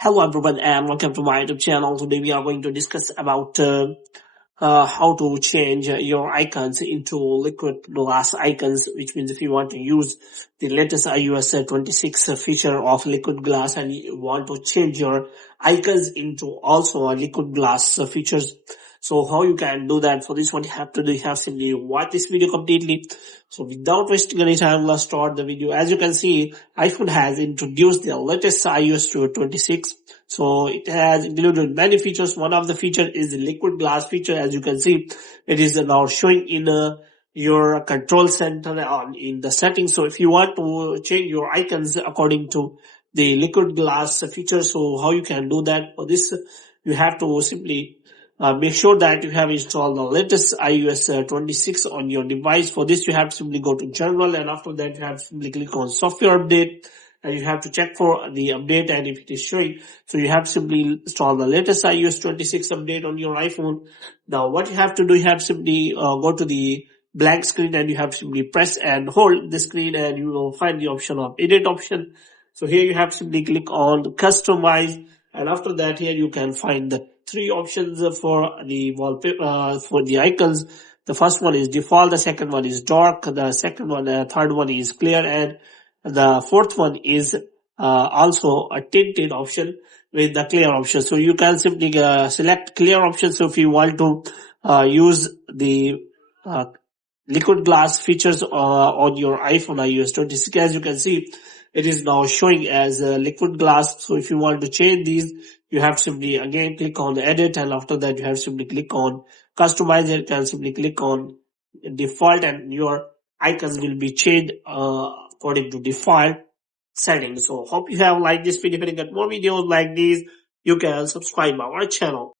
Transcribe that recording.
Hello everyone and welcome to my YouTube channel. Today we are going to discuss about how to change your icons into liquid glass icons, which means if you want to use the latest iOS 26 feature of liquid glass and you want to change your icons into also a liquid glass features. So how you can do that? For this, what you have to do, you have simply watch this video completely. So without wasting any time, let's start the video. As you can see, iPhone has introduced the latest iOS 26. So it has included many features. One of the features is the liquid glass feature. As you can see, it is now showing in your control center in the settings. So if you want to change your icons according to the liquid glass feature, so how you can do that? For this, you have to simply make sure that you have installed the latest iOS 26 on your device. For this, you have to simply go to General, and after that, you have to simply click on Software Update, and you have to check for the update, and if it is showing, so you have to simply install the latest iOS 26 update on your iPhone. Now, what you have to do, you have to simply go to the blank screen, and you have to simply press and hold the screen, and you will find the option of Edit option. So here you have to simply click on Customize, and after that, here you can find the three options for the wallpaper, for the icons. The first one is default, the second one is dark, the third one is clear, and the fourth one is also a tinted option with the clear option. So you can simply select clear option. So if you want to use the liquid glass features on your iPhone iOS 26, as you can see, it is now showing as liquid glass. So if you want to change these, you have to simply again click on edit, and after that you have to simply click on customize it and simply click on default, and your icons will be changed according to default settings. So hope you have liked this video. If you get more videos like these, you can subscribe our channel.